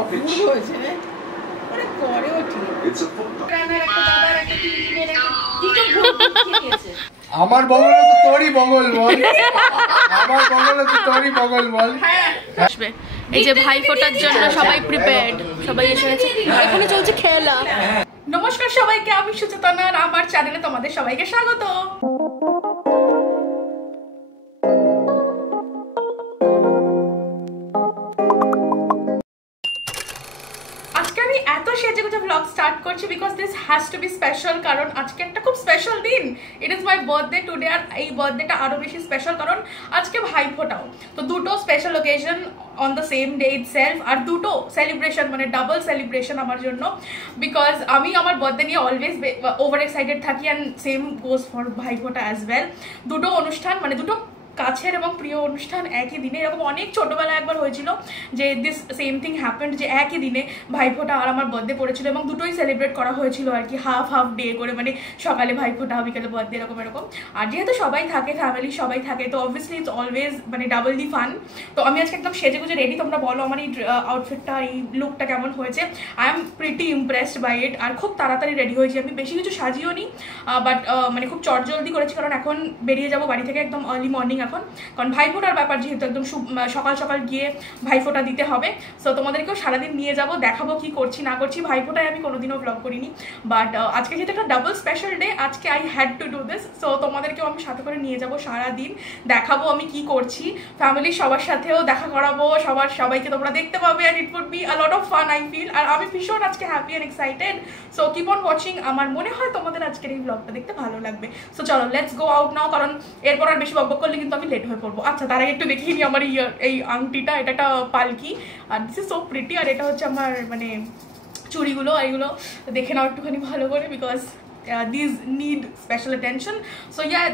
অপূর্ব হয়েছে রে। আরে করেও ঠিক। রানার একটা দাদার একটা টিনের একটা দুটো ভোগ খেয়ে নিয়েছে। আমার বগল তো তোরই বগল বল। আমার বগল তো তোরই বগল বল। আসবে এই যে ভাই ফোটার জন্য সবাই প্রিপেয়ার্ড, সবাই এসে গেছে, এখানে চলছে খেলা। নমস্কার সবাইকে, আমি সুচেতনা আর আমার চ্যানেলে তোমাদের সবাইকে স্বাগত। আজকে আমি এত সেজে গুজে ব্লগ স্টার্ট করছি because this has to be special, কারণ আজকে একটা খুব স্পেশাল দিন। It is my birthday today, আর এই বার্থডেটা আরো বেশি স্পেশাল কারণ আজকে ভাই ফোটাও। তো দুটো special occasion on the same day itself, আর দুটো সেলিব্রেশন মানে ডাবল সেলিব্রেশন আমার জন্য, বিকজ আমি আমার বার্থডে নিয়ে অলওয়েজ ওভার এক্সাইটেড থাকি অ্যান্ড সেম গোজ ফর ভাই ফোটা অ্যাজ ওয়েল। দুটো অনুষ্ঠান মানে দুটো কাছের এবং প্রিয় অনুষ্ঠান একই দিনে। এরকম অনেক ছোটোবেলায় একবার হয়েছিল যে দিস সেম থিং হ্যাপেন্ড, যে একই দিনে ভাইফোঁটা আর আমার বার্থডে পড়েছিল এবং দুটোই সেলিব্রেট করা হয়েছিল আর কি, হাফ হাফ ডে করে, মানে সকালে ভাইফোঁটা বিকেলে বার্থডে এরকম। আর যেহেতু সবাই থাকে, ফ্যামিলি সবাই থাকে, তো অবভিয়াসলি ইটস অলওয়েজ মানে ডাবললি ফান। তো আমি আজকে একদম সেজে গুজে রেডি। তোমরা বলো আমার এই আউটফিটটা, এই লুকটা কেমন হয়েছে? I am pretty impressed by it. আর খুব তাড়াতাড়ি রেডি হয়েছি, আমি বেশি কিছু সাজিও নি, বাট মানে খুব চটজলদি করেছি কারণ এখন বেরিয়ে যাবো বাড়ি থেকে একদম আর্লি মর্নিং এখন, কারণ ভাইফোঁটার ব্যাপার যেহেতু একদম সকাল সকাল গিয়ে ভাইফোঁটা দিতে হবে। সো তোমাদেরকেও সারাদিন নিয়ে যাব, দেখাবো কি করছি না করছি। ভাইফোঁটায় আমি কোনোদিনও ব্লগ করিনি, বাট আজকে যেহেতু একটা ডাবল স্পেশাল ডে, আজকে I had to do this. So তোমাদেরকেও আমি সাথে করে নিয়ে যাব সারাদিন, দেখাবো আমি কি করছি, ফ্যামিলির সবার সাথেও দেখা করাবো, সবাইকে তোমরা দেখতে পাবে, and it would be a lot of fun I feel. আর আমি ভীষণ আজকে happy and excited. So keep on watching. আমার মনে হয় তোমাদের আজকের এই ব্লগটা দেখতে ভালো লাগবে। সো চলো লেটস গো আউট নাও, কারণ এরপর আর বেশি বকবক করলে কিন্তু আমি লেট হয়ে পড়বো। আচ্ছা তার আগে একটু দেখিয়ে নিই আমার এই আংটিটা, এটা একটা পালকি, আর দিস ইজ সো প্রিটি। আর এটা হচ্ছে আমার মানে চুড়িগুলো, এইগুলো দেখে নাও একটুখানি ভালো করে, because these need special attention. So yeah,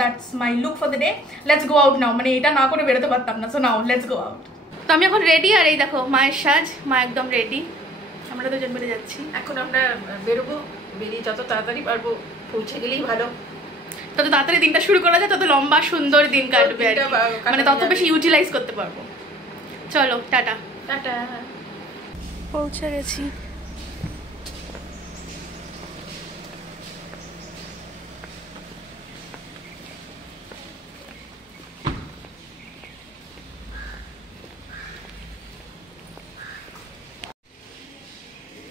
that's my look for the day. Let's go out now. মানে এটা না করে বেরোতে পারতাম না। So now let's go out. তো আমি এখন রেডি, আর এই দেখো মায়ের সাজ, মা একদম রেডি। আমরা দুজন বেরিয়ে যাচ্ছি। এখন আমরা বেরোবো, বেরিয়ে যত তাড়াতাড়ি পারবো পৌঁছে গেলেই ভালো। তত তাড়াতাড়ি দিনটা শুরু করা যায়, তত লম্বা সুন্দর দিন কাটবে আর মানে তত বেশি ইউটিলাইজ করতে পারবো। চলো টাটা। টাটা। পৌঁছে গেছি।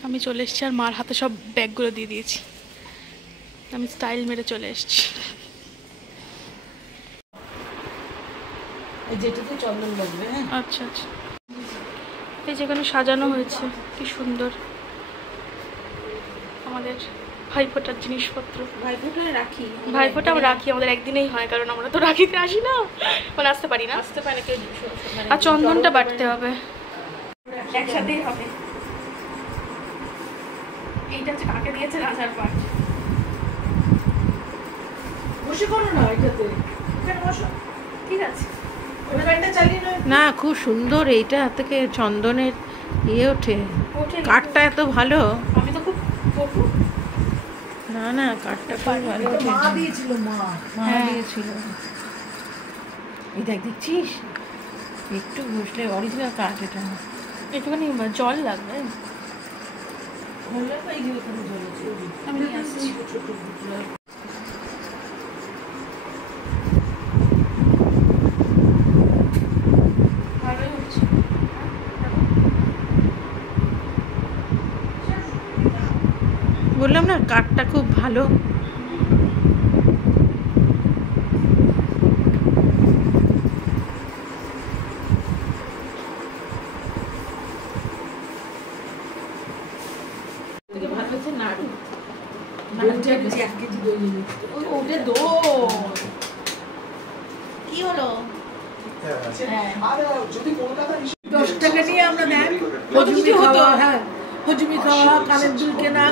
আমি চলে এসেছি, আর মার হাতে সব ব্যাগগুলো দিয়ে দিয়েছি। আমি স্টাইল মেরে চলে এসেছি। যেটাতে চন্দন লাগবে। আচ্ছা আচ্ছা, এই যেখানে সাজানো হয়েছে কি সুন্দর আমাদের ভাইফোঁটার জিনিসপত্র। ভাইফোঁটা রাখি, ভাইফোঁটা আমরা রাখি, আমাদের একদিনেই হয় কারণ আমরা তো রাখিতে আসি না, মানে আসতে পারি না। আসতে পারে কেউ, আর চন্দনটা বাটতে হবে, একসাথেই হবে। এইটা হচ্ছে কাকে দিয়েছে রাজার পাট। বসে করো না এটাতে, এখানে বসো। ঠিক আছে, না খুব সুন্দর। এইটা থেকে চন্দনের ইয়ে ওঠে, কাঠটা এত ভালো। আমি তো খুব পটু। না না, কাঠটা খুব ভালো ওঠে। মা দিয়েছিল, মা দিয়েছিল। এই দেখ, দেখছিস একটু ঘষলে অরিজিনাল কাঠ। এটা একটুখানি জল লাগবে, আমি নিয়ে আসছি। বললাম না কাঠটা খুব ভালো। কি হলো? 10 টাকা নিয়ে আমরা দেন কত কিছু হতো। হ্যাঁ, হজমি খাওয়া, কানের দুল কেনা,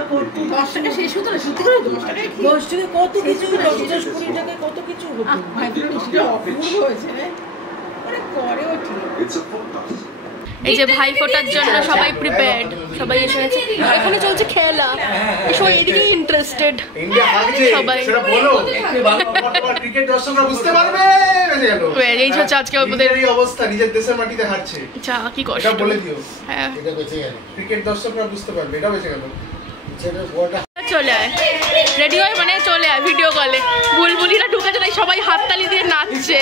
10 টাকা শেষ হতো না। সত্যি করে 10 টাকা কত কিছু, 10-20 টাকায় কত কিছু হতো। অপূর্ব হয়েছে রে। আরে করেও ঠিক। এই যে ভাই ফোটার জন্য সবাই প্রিপেয়ার্ড, সবাই এসে গেছে। এখানে চলছে খেলা, সবাই এদিকে ইন্টারেস্টেড সবাই। ক্রিকেট দর্শকরা বুঝতে পারবে এই হচ্ছে আজকে আমাদের এই অবস্থা, নিজের দেশের মাটিতে হারছে। আচ্ছা কি কষ্ট, এটা বলে দিও। হ্যাঁ এটা বেঁচে গেল, ক্রিকেট দর্শকরা বুঝতে পারবে এটা বেঁচে গেল। চলে আয়, রেডি হয় মানে চলে আয় ভিডিও কলে। বুলবুলিরা ঢুকেছে তাই সবাই হাততালি দিয়ে নাচছে।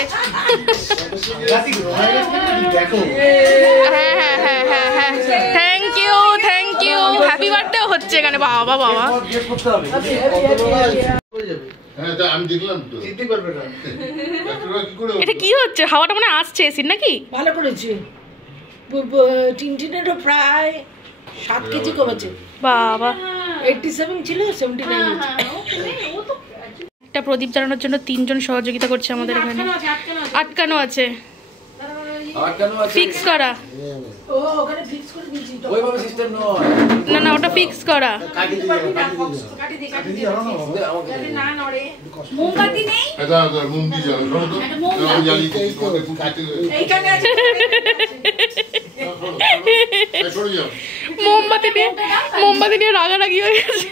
হ্যাঁ হ্যাঁ হ্যাঁ হ্যাঁ হ্যাঁ, thank you thank you. Happy birthday হচ্ছে এখানে, বাবা বাবা। আমি দেখলাম তো, জিততে পারবে না। এটা কি হচ্ছে? হাওয়াটা মনে আসছে এসির নাকি? ভালো করেছে। টিনটিনেরও প্রায় 7 কেজি কমেছে বাবা। 87 ছিল 79 হয়েছে। একটা প্রদীপ জ্বালানোর জন্য 3 জন সহযোগিতা করছে আমাদের এখানে। আটকানো আছে, ফিক্স করা। ও ওখানে ফিক্স করে দিয়েছি তো, ওইভাবে সিস্টেম নয়। না না ওটা ফিক্স করা। কাটি দে না নড়ে। মোমবাতি নেই, এটা মোমবাতি জ্বালানো তো, আমি জ্বালি তোমাকে কাটতে এইখানে আছে। মোমবাতি নিয়ে রাগারাগি হয়ে গেছে।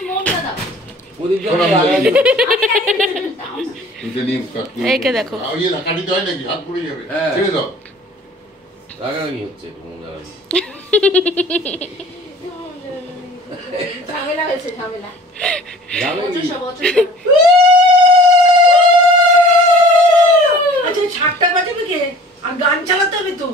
এইকে দেখো, কাটিতে হয় নাকি, হাত পড়ে যাবে, ছেড়ে দাও। রাগারাগি হচ্ছে ঝামেলা হয়েছে, ঝামেলা। আচ্ছা 7টা বাজবে কে? আর গান চালাতে হবে তো।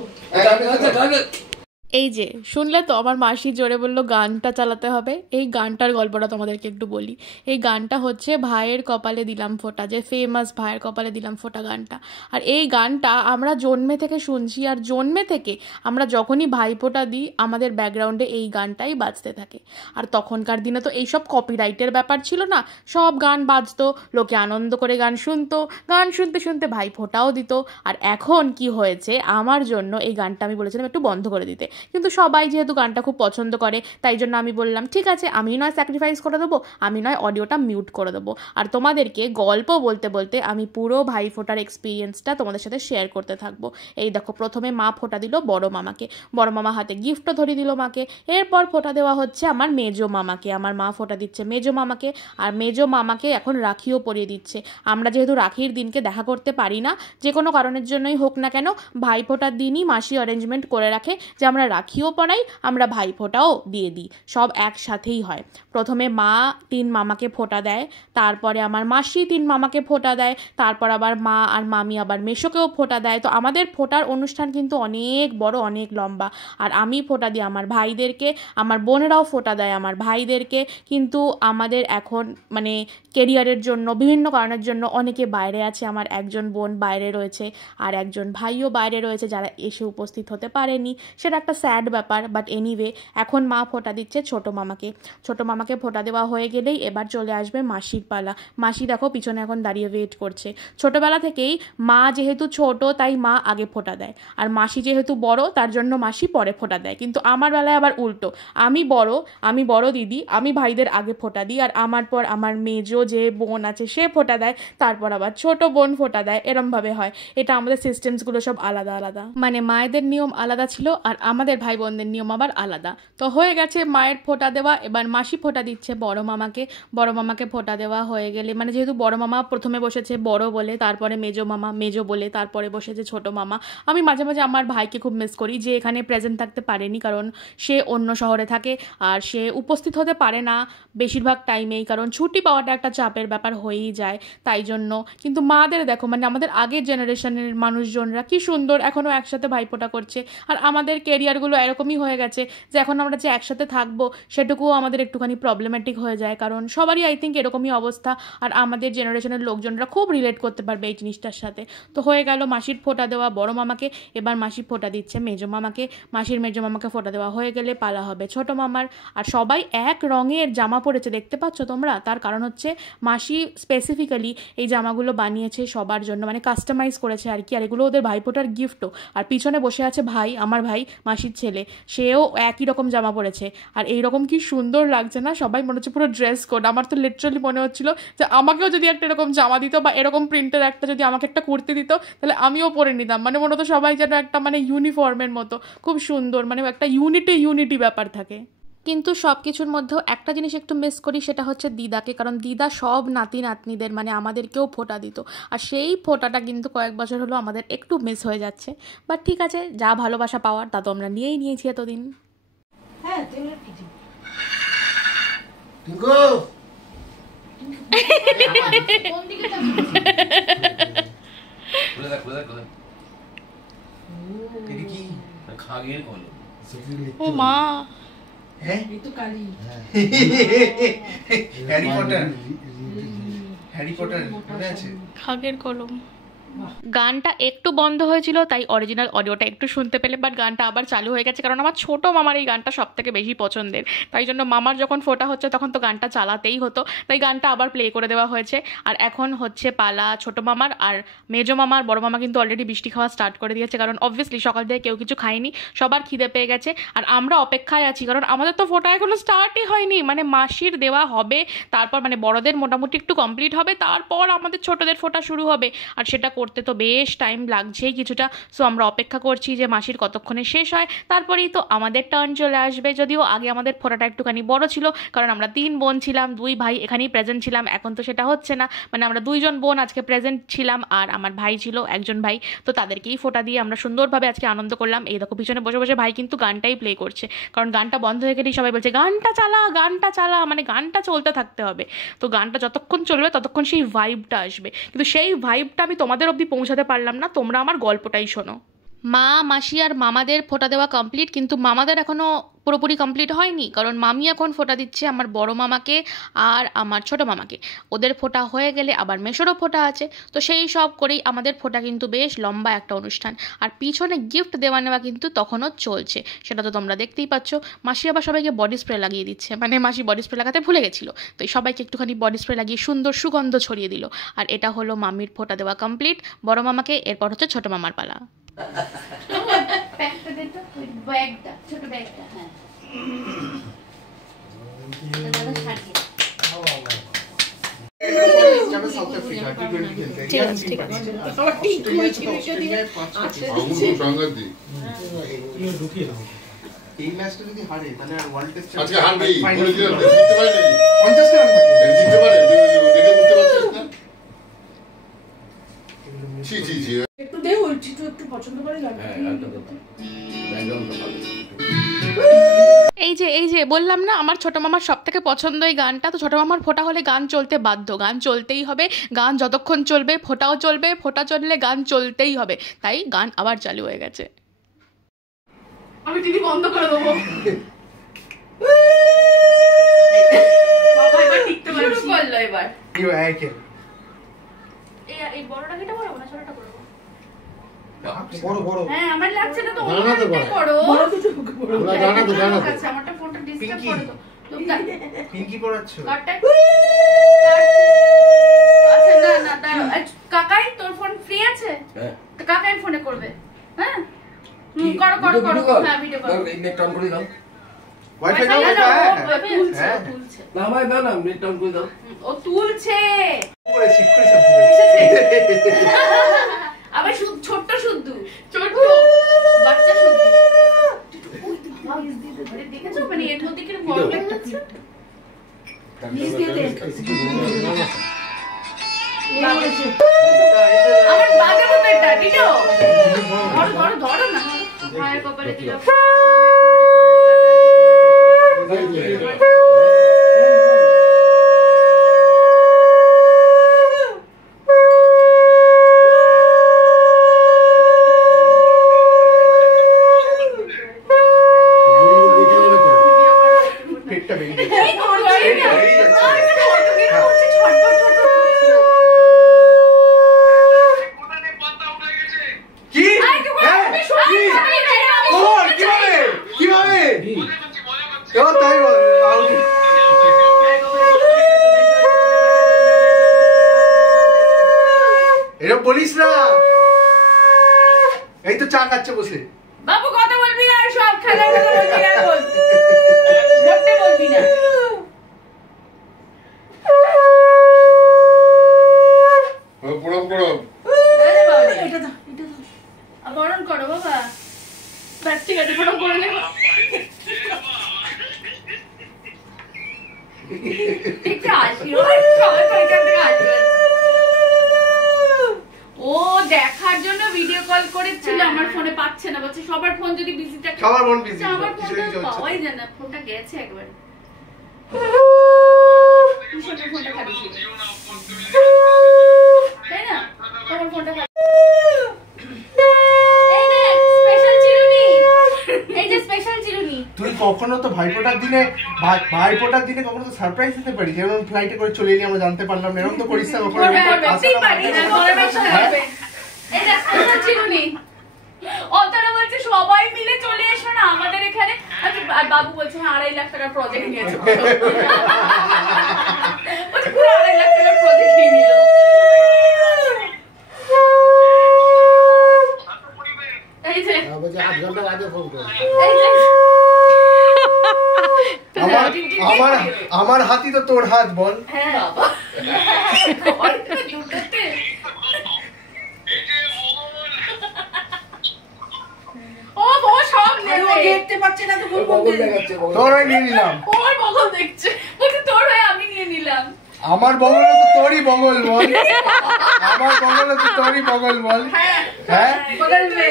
এই যে শুনলে তো আমার মাসি জোরে বললো গানটা চালাতে হবে। এই গানটার গল্পটা তোমাদেরকে একটু বলি। এই গানটা হচ্ছে ভাইয়ের কপালে দিলাম ফোঁটা, যে ফেমাস ভাইয়ের কপালে দিলাম ফোঁটা গানটা। আর এই গানটা আমরা জন্মে থেকে শুনছি, আর জন্মে থেকে আমরা যখনই ভাইফোঁটা দিই আমাদের ব্যাকগ্রাউন্ডে এই গানটাই বাজতে থাকে। আর তখনকার দিনে তো এইসব কপিরাইটের ব্যাপার ছিল না, সব গান বাজতো, লোকে আনন্দ করে গান শুনতো, গান শুনতে শুনতে ভাইফোঁটাও দিত। আর এখন কি হয়েছে, আমার জন্য এই গানটা আমি বলেছিলাম একটু বন্ধ করে দিতে, কিন্তু সবাই যেহেতু গানটা খুব পছন্দ করে তাই জন্য আমি বললাম ঠিক আছে, আমি নয় স্যাক্রিফাইস করে দেবো, আমি নয় অডিওটা মিউট করে দেবো। আর তোমাদেরকে গল্প বলতে বলতে আমি পুরো ভাইফোঁটার এক্সপিরিয়েন্সটা তোমাদের সাথে শেয়ার করতে থাকবো। এই দেখো, প্রথমে মা ফোঁটা দিল বড় মামাকে, বড় মামা হাতে গিফটও ধরিয়ে দিল মাকে। এরপর ফোঁটা দেওয়া হচ্ছে আমার মেজো মামাকে, আমার মা ফোঁটা দিচ্ছে মেজো মামাকে, আর মেজো মামাকে এখন রাখিও পরিয়ে দিচ্ছে। আমরা যেহেতু রাখির দিনকে দেখা করতে পারি না, যে কোনো কারণের জন্যই হোক না কেন, ভাইফোঁটার দিনই মাসি অ্যারেঞ্জমেন্ট করে রাখে যে আমরা রাখিও পরাই, আমরা ভাইফোঁটাও দিয়ে দিই, সব একসাথেই হয়। প্রথমে মা 3 মামাকে ফোঁটা দেয়, তারপরে আমার মাসি 3 মামাকে ফোঁটা দেয়, তারপর আবার মা আর মামি আবার মেশোকেও ফোঁটা দেয়। তো আমাদের ফোঁটার অনুষ্ঠান কিন্তু অনেক বড়, অনেক লম্বা। আর আমি ফোঁটা দিই আমার ভাইদেরকে, আমার বোনেরাও ফোঁটা দেয় আমার ভাইদেরকে। কিন্তু আমাদের এখন মানে কেরিয়ারের জন্য, বিভিন্ন কারণের জন্য অনেকে বাইরে আছে। আমার একজন বোন বাইরে রয়েছে, আর একজন ভাইও বাইরে রয়েছে, যারা এসে উপস্থিত হতে পারেনি। সেটা একটা স্যাড ব্যাপার, বাট এনিওয়ে এখন মা ফোঁটা দিচ্ছে ছোট মামাকে। ছোট মামাকে ফোঁটা দেওয়া হয়ে গেলেই এবার চলে আসবে মাসির পালা। মাসি দেখো পিছনে এখন দাঁড়িয়ে ওয়েট করছে। ছোটবেলা থেকেই মা যেহেতু ছোট তাই মা আগে ফোঁটা দেয়, আর মাসি যেহেতু বড় তার জন্য মাসি পরে ফোঁটা দেয়। কিন্তু আমার বেলায় আবার উল্টো, আমি বড় দিদি, আমি ভাইদের আগে ফোঁটা দিই, আর আমার পর আমার মেজো যে বোন আছে সে ফোঁটা দেয়, তারপর আবার ছোট বোন ফোঁটা দেয়, এরমভাবে হয়। এটা আমাদের সিস্টেমসগুলো সব আলাদা আলাদা, মানে মায়েদের নিয়ম আলাদা ছিল আর আমাদের ভাই বোনদের নিয়ম আবার আলাদা। তো হয়ে গেছে মায়ের ফোঁটা দেওয়া, এবার মাসি ফোঁটা দিচ্ছে বড় মামাকে। বড় মামাকে ফোঁটা দেওয়া হয়ে গেলে, মানে যেহেতু বড় মামা প্রথমে বসেছে বড় বলে, তারপরে মেজো মামা মেজো বলে, তারপরে বসেছে ছোট মামা। আমি মাঝে মাঝে আমার ভাইকে খুব মিস করি যে এখানে প্রেজেন্ট থাকতে পারেনি, কারণ সে অন্য শহরে থাকে আর সে উপস্থিত হতে পারে না বেশিরভাগ টাইমেই, কারণ ছুটি পাওয়াটা একটা চাপের ব্যাপার হয়েই যায় তাই জন্য। কিন্তু মাদের দেখো, মানে আমাদের আগের জেনারেশনের মানুষজনরা কি সুন্দর এখনও একসাথে ভাইফোঁটা করছে। আর আমাদের কেরিয়ারগুলো এরকমই হয়ে গেছে যে এখন আমরা যে একসাথে থাকবো সেটুকুও আমাদের একটুখানি প্রবলেম্যাটিক হয়ে যায়, কারণ সবারই আই থিঙ্ক এরকমই অবস্থা। আর আমাদের জেনারেশনের লোকজনরা খুব রিলেট করতে পারবে এই জিনিসটার সাথে। তো হয়ে গেল মাসির ফোঁটা দেওয়া বড় মামাকে, এবার মাসি ফোঁটা দিচ্ছে মেজো মামাকে। মাসির মেজো মামাকে ফোঁটা দেওয়া হয়ে গেলে পালা হবে ছোট মামার। আর সবাই এক রঙের জামা পরেছে, দেখতে পাচ্ছ তোমরা, তার কারণ হচ্ছে মাসি স্পেসিফিক্যালি এই জামাগুলো বানিয়েছে সবার জন্য, মানে কাস্টমাইজ করেছে আর কি। আর এগুলো ওদের ভাইফোঁটার গিফটও। আর পিছনে বসে আছে ভাই, আমার ভাই, মাসি মাসির ছেলে, সেও একই রকম জামা পরেছে। আর এইরকম কি সুন্দর লাগছে না, সবাই মনে হচ্ছে পুরো ড্রেস কোড। আমার তো লিটারালি মনে হচ্ছিল যে আমাকেও যদি একটা এরকম জামা দিত বা এরকম প্রিন্টের একটা যদি আমাকে একটা কুর্তি দিত তাহলে আমিও পরে নিতাম। মানে মনে হতো সবাই যেন একটা মানে ইউনিফর্মের মতো, খুব সুন্দর, মানে একটা ইউনিটি ব্যাপার থাকে। কিন্তু সব কিছুর মধ্যেও একটা জিনিস একটু মিস করি, সেটা হচ্ছে দিদাকে। কারণ দিদা সব নাতি নাতনিদের মানে আমাদেরকেও ফোঁটা দিত, আর সেই ফোঁটাটা কিন্তু কয়েক বছর হলো আমাদের একটু মিস হয়ে যাচ্ছে। বাট ঠিক আছে, যা ভালোবাসা পাওয়ার তা তো আমরা নিয়েই নিয়েছি এতদিন। হ্যাঁ তেলের কিছু কোন দিকে ও মা, এই তো কালি হ্যারি পটার মনে আছে? খাগের কলম। গানটা একটু বন্ধ হয়েছিল, তাই অরিজিনাল অডিওটা একটু শুনতে পেলে, বাট গানটা আবার চালু হয়ে গেছে। কারণ আমার ছোটো মামার এই গানটা সব থেকে বেশি পছন্দের, তাই জন্য মামার যখন ফোটা হচ্ছে তখন তো গানটা চালাতেই হতো, তাই গানটা আবার প্লে করে দেওয়া হয়েছে। আর এখন হচ্ছে পালা ছোটো মামার আর মেজো মামার। বড়ো মামা কিন্তু অলরেডি বৃষ্টি খাওয়া স্টার্ট করে দিয়েছে, কারণ অবভিয়াসলি সকাল থেকে কেউ কিছু খায়নি, সবার খিদে পেয়ে গেছে। আর আমরা অপেক্ষায় আছি, কারণ আমাদের তো ফোটা এখনো স্টার্টই হয়নি। মানে মাসির দেওয়া হবে, তারপর মানে বড়দের মোটামুটি একটু কমপ্লিট হবে, তারপর আমাদের ছোটদের ফোটা শুরু হবে। আর সেটা করতে তো বেশ টাইম লাগছেই কিছুটা। সো আমরা অপেক্ষা করছি যে মাসির কতক্ষণে শেষ হয়, তারপরেই তো আমাদের টার্ন চলে আসবে। যদিও আগে আমাদের ফোটাটা একটুখানি বড় ছিল, কারণ আমরা 3 বোন ছিলাম, 2 ভাই এখানেই প্রেজেন্ট ছিলাম। এখন তো সেটা হচ্ছে না, মানে আমরা 2 জন বোন আজকে প্রেজেন্ট ছিলাম, আর আমার ভাই ছিল একজন ভাই। তো তাদেরকেই ফোটা দিয়ে আমরা সুন্দরভাবে আজকে আনন্দ করলাম। এই দেখো পিছনে বসে বসে ভাই কিন্তু গানটাই প্লে করছে, কারণ গানটা বন্ধ হয়ে গেলেই সবাই বলছে গানটা চালা, মানে গানটা চলতে থাকতে হবে। তো গানটা যতক্ষণ চলবে ততক্ষণ সেই ভাইবটা আসবে, কিন্তু সেই ভাইবটা আমি তোমাদের অবধি পৌঁছাতে পারলাম না, তোমরা আমার গল্পটাই শোনো। মা, মাসি আর মামাদের ফোঁটা দেওয়া কমপ্লিট, কিন্তু মামাদের এখনও পুরোপুরি কমপ্লিট হয়নি, কারণ মামি এখন ফোঁটা দিচ্ছে আমার বড় মামাকে আর আমার ছোটো মামাকে। ওদের ফোঁটা হয়ে গেলে আবার মেশোরও ফোঁটা আছে। তো সেই সব করেই আমাদের ফোঁটা কিন্তু বেশ লম্বা একটা অনুষ্ঠান। আর পিছনে গিফট দেওয়া নেওয়া কিন্তু তখনও চলছে, সেটা তো তোমরা দেখতেই পাচ্ছ। মাসি আবার সবাইকে বডি স্প্রে লাগিয়ে দিচ্ছে, মানে মাসি বডি স্প্রে লাগাতে ভুলে গেছিলো, তো সবাইকে একটুখানি বডি স্প্রে লাগিয়ে সুন্দর সুগন্ধ ছড়িয়ে দিল। আর এটা হলো মামির ফোঁটা দেওয়া কমপ্লিট, বড় মামাকে। এরপর হচ্ছে ছোটো মামার পালা। ছোট ব্যাগটা, হ্যাঁ এই ম্যাচটা যদি হারে তাহলে আর ওয়ার্ল্ড টেস্ট আজকে হারবি বলে দিলাম, জিততে পারে নাকি 50 রান থাকে, জিততে পারে, দেখে বুঝতে পারছিস না? ছি ছি ছি, একটু দে বলছি, একটু পছন্দ করে লাগবে। হ্যাঁ গানটা তো ব্যাকগ্রাউন্ডটা ভালো। এই যে বললাম না আমার ছোটো মামার সব থেকে পছন্দ এই গানটা। তো ছোটো মামার ফোঁটা হলে গান চলতে বাধ্য, গান চলতেই হবে। গান যতক্ষণ চলবে ফোঁটাও চলবে, ফোঁটা চললে গান চলতেই হবে। তাই গান আবার চালু হয়ে গেছে। আমি টিভি বন্ধ করে দেবো। বাবা এবার টিকতে পারছি। শুরু করলো এবার। ইউ আইকেন এই বড়টা কেটে করবো না ছোটটা করবো? বড় বড় হ্যাঁ আমার লাগছে না তো, দাঁড়া তো বড়। করো। বড় কিছু বড় ওরা জানা তো আচ্ছা আমারটা ফোনটা ডিসটার্ব করে তো। তো পিঙ্কি পড়াচ্ছ কাটটা আচ্ছা না দাঁড়াও। কাকাই তোর ফোন ফ্রি আছে? হ্যাঁ তো কাকাই ফোনে করবে। হ্যাঁ করো হ্যাঁ ভিডিও কল। নেট অন করে দাও। ওয়াইফাই দাও, হ্যাঁ তুলছে না ভাই দাও না, নেট অন করে দাও। ও তুলছে করে শিখরে সব আবার ছোট্ট শুদ্ধু, ছোট্ট বাচ্চা শুদ্ধু দেখেছো, মানে এর মধ্যে কি বড় একটা নিজ দিয়ে দে আমার বাজে মতো এটা দিও। ধরো না ভাইয়ের কপালে দিলাম। পেটটা বেরিয়ে কি কিভাবে তাই এরকম বলিস না, এই তো চা খাচ্ছে বসে। বাবু কথা বলবি না, সব খেলার কথা বলবি না, ধরতে বলবি না। প্রণাম করো। বরণ করো বাবা। ব্যাস ঠিক আছে, প্রণাম করে নেব। ও দেখার জন্য ভিডিও কল করেছিল, আমার ফোনে পাচ্ছে না, বলছে সবার ফোন যদি বিজি থাকে। সবার ফোন busy, আমার কিছুই ফোনটা চলছে না। পাওয়াই যায় না, ফোনটা গেছে একবার। ফোনটা খালি ছিল, তাই না? তোমার ফোনটা খালি। এই দেখ স্পেশাল চিরুনি, এই যে স্পেশাল চিরুনি। তুই কখনো তো ভাইফোঁটার দিনে কখনো তো সারপ্রাইজ দিতে পারি, যেমন ফ্লাইটে করে চলে এলি আমরা জানতে পারলাম না, এরকম তো করিস না কখনো? করতেই পারি, করতে হবে। এই যে স্পেশাল চিরুনি। অতটা বলছে সবাই মিলে চলে এসো না আমাদের এখানে। আর বাবু বলছে 2.5 লাখ টাকার প্রজেক্ট নিয়েছে। বলছে পুরো 2.5 লাখ টাকার প্রজেক্ট নিয়ে নিল। এই যে বলছি 8 ঘন্টা আগে ফোন করো। এই যে আমার হাতি তো তোর হাত বল। হ্যাঁ বাবা দুটোতে ও সব নেবে, দেখতে পাচ্ছে না তো বগল দেখাচ্ছে, বগল। তোর হয়ে নিয়ে নিলাম। ওর বগল দেখছে, বলছে তোর হয়ে আমি নিয়ে নিলাম। আমার বগল তো তোরই বগল বল। আমার বগল তো তোরই বগল বল। হ্যাঁ বদল মে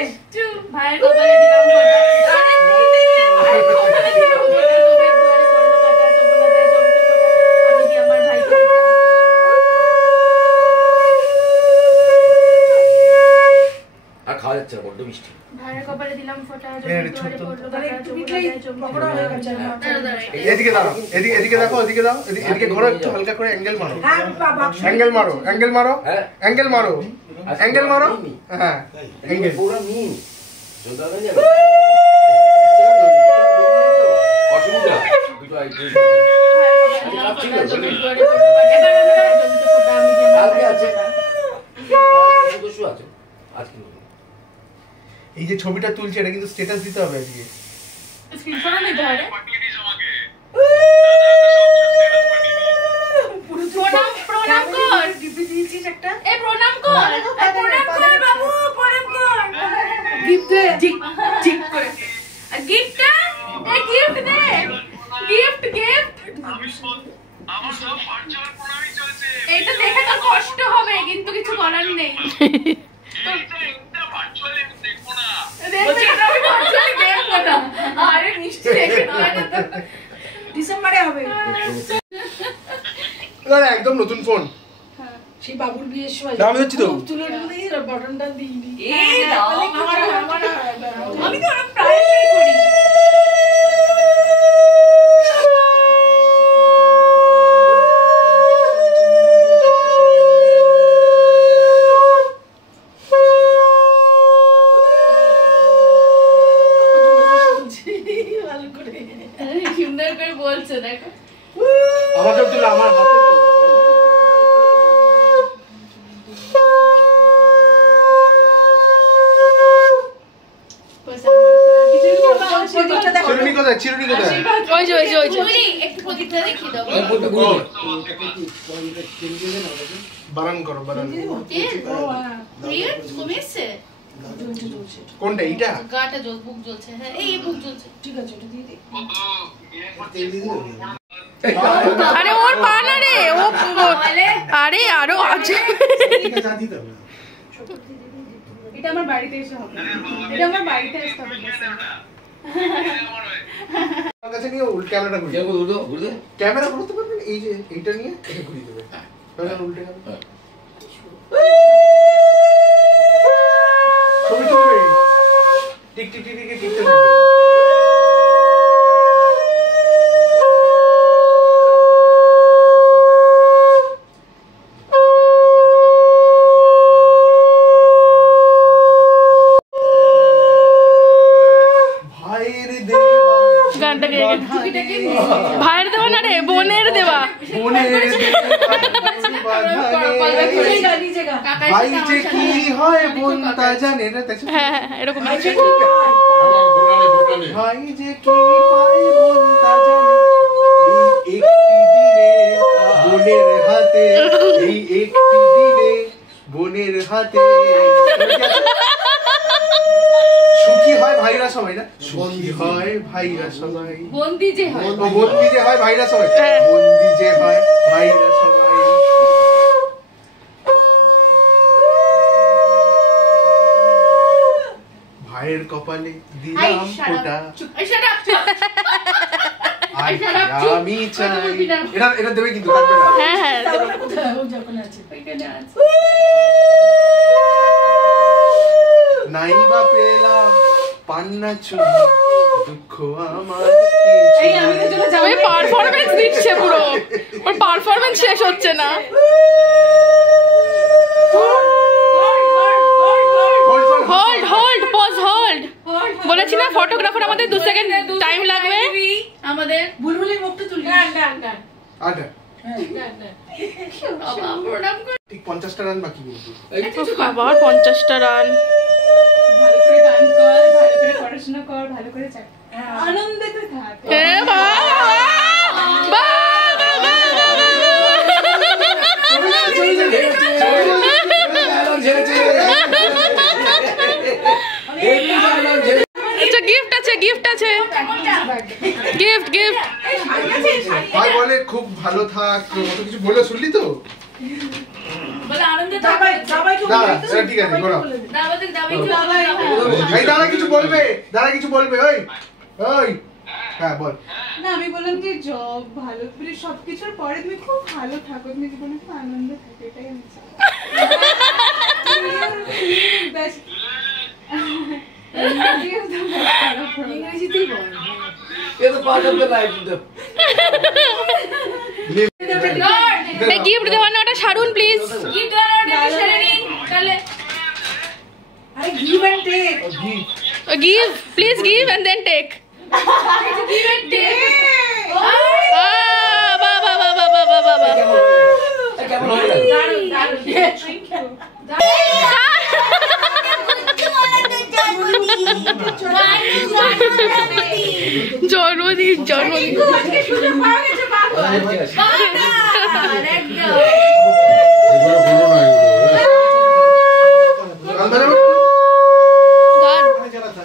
ভাইয়ের কপালে দিলাম ফোঁটা। আরে দিদি ভাইয়ের কপালে দিলাম ফোঁটা। তোদের দুয়ারে পড়লো কাটা, তোপলাতে জমতে ফোঁটা। আমি দি আমার ভাইকে ফোঁটা। আর খাওয়া যাচ্ছে না, বড্ড মিষ্টি। ভাইয়ের কপালে দিলাম ফোঁটা, এর জমতে ছোট্ট- পড়লো তাহলে কাটা, একটু তোপলাতে মিটলেই জমতে পকোড়া হয়ে গেছে। এদিকে দাঁড়াও, এদিকে দেখো, এদিকে দাও, এদিকে ঘোরো, একটু হালকা করে অ্যাঙ্গেল মারো, হ্যাঁ বাবা অ্যাঙ্গেল মারো, অ্যাঙ্গেল মারো, হ্যাঁ। অ্যাঙ্গেল মারো, অ্যাঙ্গেল মারো। হ্যাঁ অ্যাঙ্গেল পুরো মিন জোদা না যাবে। অসুবিধা দুটো আইটেম ভাইয়ের কপালে দিলাম ফোঁটা, জমতে দুয়ারে পড়লো কাটা। এবার জমতে ফোঁটা, আমি দি আমার কালকে আছে। ভাইকে ফোঁটা। দোষও আছে আজকে নয়। এই যে ছবিটা তুলছে এটা কিন্তু স্ট্যাটাস দিতে হবে আজকে। স্ক্রিনশট নিতে হবে। প্রণাম কর। ডিপি দিয়েছিস একটা এ প্রণাম কর, এ প্রণাম কর বাবু, প্রণাম কর। গিফট দে ঠিক ঠিক করে গিফটটা, এ গিফট দে, গিফট গিফট। এটা দেখে তো কষ্ট হবে, কিন্তু কিছু করার নেই। বলছি এটা আমি ভার্চুয়ালি দেখবো না। আরে মিষ্টি দেখে নয় না তো। ডিসেম্বরে হবে দাদা একদম নতুন ফোন। সেই বাবুর বিয়ের সময় দাম হচ্ছে তো। তুলে নিয়ে বাটনটা দিইনি এই দাও, আমার আমি তো ওরা প্রায়শই করি। ভালো করে সুন্দর করে বলছে দেখো। আমাকে তুলে আমার হাতে তো। চিরুনি কোথায়, চিরুনি কোথায়? ওই যে একটু প্রদীপটা দেখিয়ে দাও। এই বড্ড গুলো বারান করো, বারান। তেল তেল কমেছে, কোনটা এইটা? গাটা জ্বল, বুক জ্বলছে। হ্যাঁ এই বুক জ্বলছে। ঠিক আছে ওটা দিয়ে দে আরে ওর পা না রে, ও আরে আরো আছে। এটা আমার বাড়িতে এসে হবে, এটা আমার বাড়িতে এসে হবে। আমার কাছে নিয়ে উল্টে ক্যামেরাটা ঘুরিয়ে যেমন ঘুরো ঘুরো ক্যামেরা ঘুরতে পারবেন, এই যে এইটা নিয়ে এটা ঘুরিয়ে দেবে। তাহলে উল্টে গেল। ছবি তুলবে, টিক টিক টিক টিক টিকতে থাকবে। ভাইয়ের দেওয়া গানটা গেয়ে ভাইয়ের দেওয়া না রে, বোনের দেওয়া। বোনের ভাই যে কি হয় বোন তা জানে না। হ্যাঁ হ্যাঁ এরকম ভাই যে কি হয়, ভাই যে কি পায় বোন তা জানে, এই একটি দিনে বোনের হাতে, এই একটি দিনে বোনের হাতে সুখী হয় ভাইরা সবাই, না সুখী হয় ভাইরা সবাই, বন্দি যে হয়, বন্দি যে হয় ভাইরা সবাই, বন্দি যে হয় ভাইরা সবাই। ভাইয়ের কপালে দিলাম ফোঁটা, আমি চাই। এটা দেবে কিন্তু, কাটবে না। নাই বা পেলাম পান্না চুনি, দুঃখ আমার ওই পারফরম্যান্স দিচ্ছে পুরো, ওর পারফরম্যান্স শেষ হচ্ছে না। Hold hold pause hold. বলেছি না ফটোগ্রাফার আমাদের 2 সেকেন্ড টাইম লাগবে। আমাদের বুলবুলির মুখটা তুলি। না আচ্ছা ঠিক 50টা রান বাকি কিন্তু। আবার 50টা রান। ভালো করে গান কর, ভালো করে পড়াশোনা কর, ভালো করে আনন্দে থাক। গিফট আছে, গিফট আছে, গিফট গিফট। ভাই বলে খুব ভালো থাক, কত কিছু বলে শুনলি তো? বলে আনন্দে থাক। দাঁড়া, এটা ঠিক আছে, ঘোরাও। এই দাঁড়া কিছু বলবে, দাঁড়া কিছু বলবে। ওই ওই হ্যাঁ বল। না আমি বললাম যে জব ভালো করে সবকিছুর পরে তুমি খুব ভালো থাকো, তুমি জীবনে খুব আনন্দে থাকো, এটাই আমি চাই। ইংরেজিতেই বল। It's a part of the life. এই গিফট দেওয়ার ওটা ছাড়ুন প্লিজ। গিফট দেওয়ার সেরে নিন তাহলে। আরে give and take. Give please, give and then take. Give and take. বাবা বাবা বাবা বাবা বাবা। জন্মদিন জন্মদিন।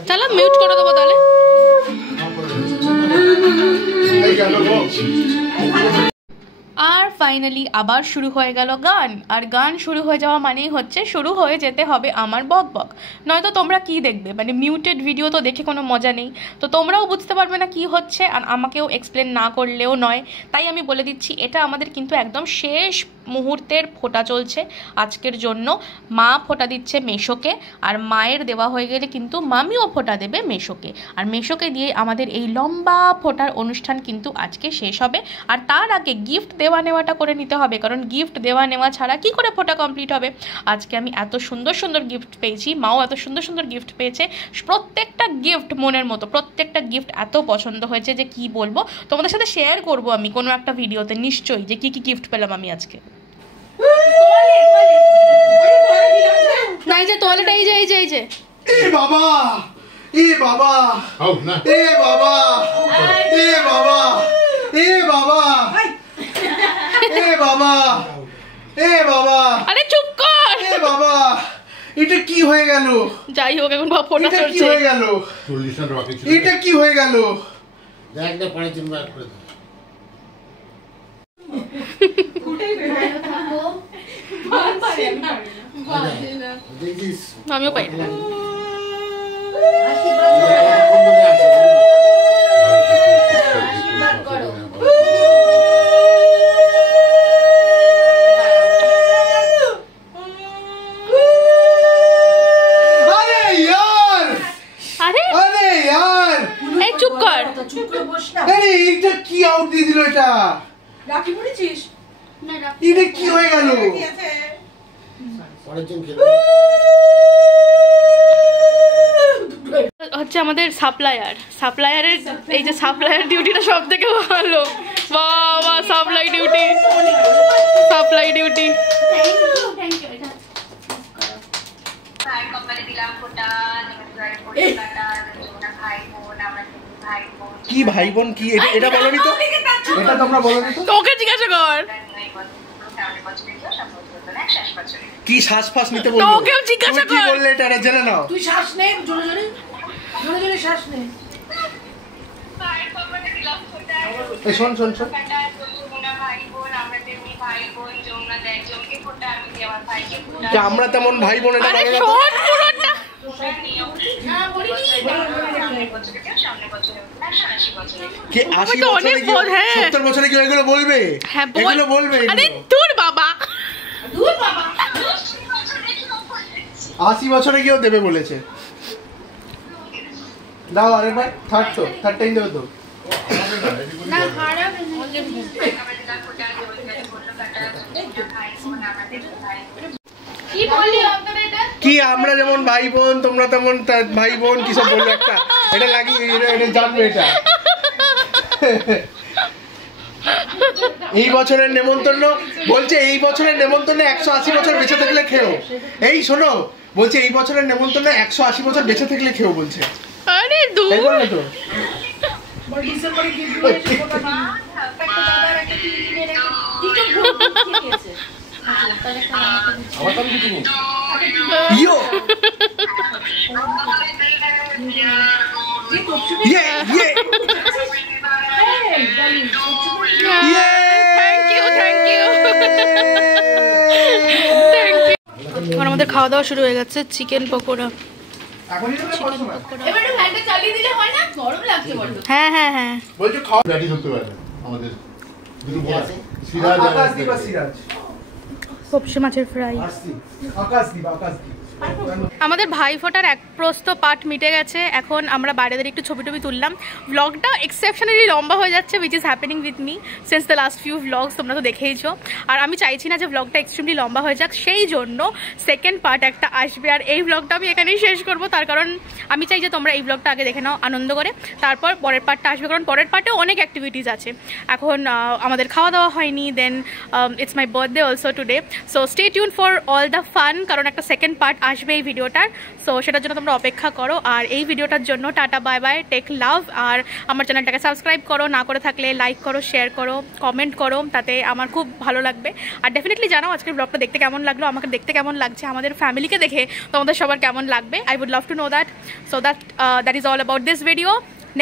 চলো মিউট করে দেবো তাহলে। আর ফাইনালি আবার শুরু হয়ে গেল গান। আর গান শুরু হয়ে যাওয়া মানেই হচ্ছে শুরু হয়ে যেতে হবে আমার বক বক, নয়তো তোমরা কি দেখবে, মানে মিউটেড ভিডিও তো দেখে কোনো মজা নেই, তো তোমরাও বুঝতে পারবে না কি হচ্ছে, আর আমাকেও এক্সপ্লেন না করলেও নয়। তাই আমি বলে দিচ্ছি, এটা আমাদের কিন্তু একদম শেষ মুহূর্তের ফোঁটা চলছে আজকের জন্য। মা ফোঁটা দিচ্ছে মেশোকে, আর মায়ের দেওয়া হয়ে গেলে কিন্তু মামিও ফোঁটা দেবে মেশোকে, আর মেশোকে দিয়ে আমাদের এই লম্বা ফোঁটার অনুষ্ঠান কিন্তু আজকে শেষ হবে। আর তার আগে গিফট দেওয়া নেওয়াটা করে নিতে হবে, কারণ গিফট দেওয়া নেওয়া ছাড়া কি করে ফোঁটা কমপ্লিট হবে। আজকে আমি এত সুন্দর সুন্দর গিফট পেয়েছি, মাও এত সুন্দর সুন্দর গিফট পেয়েছে, প্রত্যেকটা গিফট মনের মতো, প্রত্যেকটা গিফট এত পছন্দ হয়েছে যে কি বলবো। তোমাদের সাথে শেয়ার করবো আমি কোনো একটা ভিডিওতে নিশ্চয়ই যে কি কি গিফট পেলাম আমি আজকে। না এই যে টয়লেট, এই যে এই যে এই যে এ বাবা, এ বাবা, এ বাবা, এ বাবা, এ বাবা, এ বাবা, এ বাবা, আরে চুপ কর, এ বাবা, এটা কি হয়ে গেল? যাই হোক এখন ফোঁটা এটা কি চলছে। হয়ে গেল? এটা কি হয়ে গেল? দেখ না পানি চিন্তা করে দেখিস আমিও পাই না। আরে ইয়ার, আরে আরে ইয়ার, এই চুপ কর, চুপ করে বস না। আরে এটা কি আউট দিয়ে দিল? এটা রাখি পড়েছিস? এটা কি হয়ে গেল? পরের খেলে হচ্ছে আমাদের সাপ্লায়ারের এই যে সাপ্লায়ার ডিউটিটা সব থেকে ভালো। বাবা supply duty, supply duty. Company দিলাম ফোটা কি ভাই বোন কি এটা বলনি তো, এটা তোমরা বলনি তো। তোকে জিজ্ঞাসা কর, কি শ্বাস ফাস নিতে বলবো? তোকেও জিজ্ঞাসা তুমি কি কর। বললে এটা জেনে নাও। তুই শ্বাস নে, জোরে জোরে জোরে জোরে শ্বাস নে। এই শোন শোন শোন, যে আমরা তেমন ভাই বোন এটা আরে বলো না তো। শোন পুরোটা। কি 80 তো বছরে অনেক কি বল, হ্যাঁ। 70 বছরে কি এগুলো বলবে? হ্যাঁ বল। এগুলো বলবে আরে এগুলো। তোর বাবা, 80 বছরে কেউ দেবে বলেছে। দাও আরেকবার, থার্ড টাইম দেবে তো। কি বললি অন্তর এটা? কি আমরা যেমন ভাই বোন তোমরা তেমন ভাই বোন কি সব বললো একটা, এটা লাগিয়ে এটা জানবে এটা। এই বছরের নেমন্তন্ন বলছে, এই বছরের নেমন্তন্ন 180 বছর বেঁচে থাকলে খেও। এই শোনো, বলছে এই বছরের নেমন্তন্ন 180 বছর বেঁচে থাকলে খেও বলছে। আরে তাই দূর। বললে তো। বল ডিসেম্বরে গিফট দিয়েছে কোথা থেকে? একটা দাদার একটা টিভি কিনে রেখে দুটো ভোগ দিয়ে গেছে। তাহলে একটা আমাকে দিচ্ছে। আমার তো কিছু নেই। ইয়ো যে কপচুপি ইয়ে ইয়ে এই ডালি কপচুপি ইয়ে। Thank you thank you. আর আমাদের খাওয়া দাওয়া শুরু হয়ে গেছে, চিকেন পকোড়া। এখনই তো কত সময়? এবার একটু ফ্যানটা চালিয়ে দিলে হয় না? গরম লাগছে বড্ড। হ্যাঁ হ্যাঁ হ্যাঁ। বলছে খাও। ব্যাটি ধরতে পারে না আমাদের দুটো বোন আছে, সিরাজ আর আকাশদীপ আর সিরাজ। সবসে মাছের ফ্রাই। আকাশদীপ। আমাদের ভাইফোঁটার এক প্রস্থ পার্ট মিটে গেছে। এখন আমরা বাইরে দাঁড়িয়ে একটু ছবি টবি তুললাম। ব্লগটা এক্সেপশনালি লম্বা হয়ে যাচ্ছে, which is happening with me since the last few blogs, তোমরা তো দেখেইছো। আর আমি চাইছি না যে ব্লগটা এক্সট্রিমলি লম্বা হয়ে যাক, সেই জন্য সেকেন্ড পার্ট একটা আসবে। আর এই ব্লগটা আমি এখানেই শেষ করব, তার কারণ আমি চাই যে তোমরা এই ব্লগটা আগে দেখে নাও আনন্দ করে, তারপর পরের পার্টটা আসবে, কারণ পরের পার্টেও অনেক অ্যাক্টিভিটিস আছে। এখন আমাদের খাওয়া দাওয়া হয়নি, then it's my birthday also today, so stay tune for all the fun, কারণ একটা সেকেন্ড পার্ট আসবে এই ভিডিওটার। সো সেটার জন্য তোমরা অপেক্ষা করো। আর এই ভিডিওটার জন্য টাটা বাই বাই, টেক লাভ। আর আমার চ্যানেলটাকে সাবস্ক্রাইব করো, না করে থাকলে লাইক করো, শেয়ার করো, কমেন্ট করো, তাতে আমার খুব ভালো লাগবে। আর ডেফিনেটলি জানাও আজকের ব্লগটা দেখতে কেমন লাগলো, আমাকে দেখতে কেমন লাগছে, আমাদের ফ্যামিলিকে দেখে তোমাদের সবার কেমন লাগবে। I would love to know that. So that is all about this video.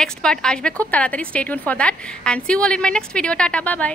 Next part আসবে খুব তাড়াতাড়ি, stay tune for that and see you all in my next video. Tata bye by.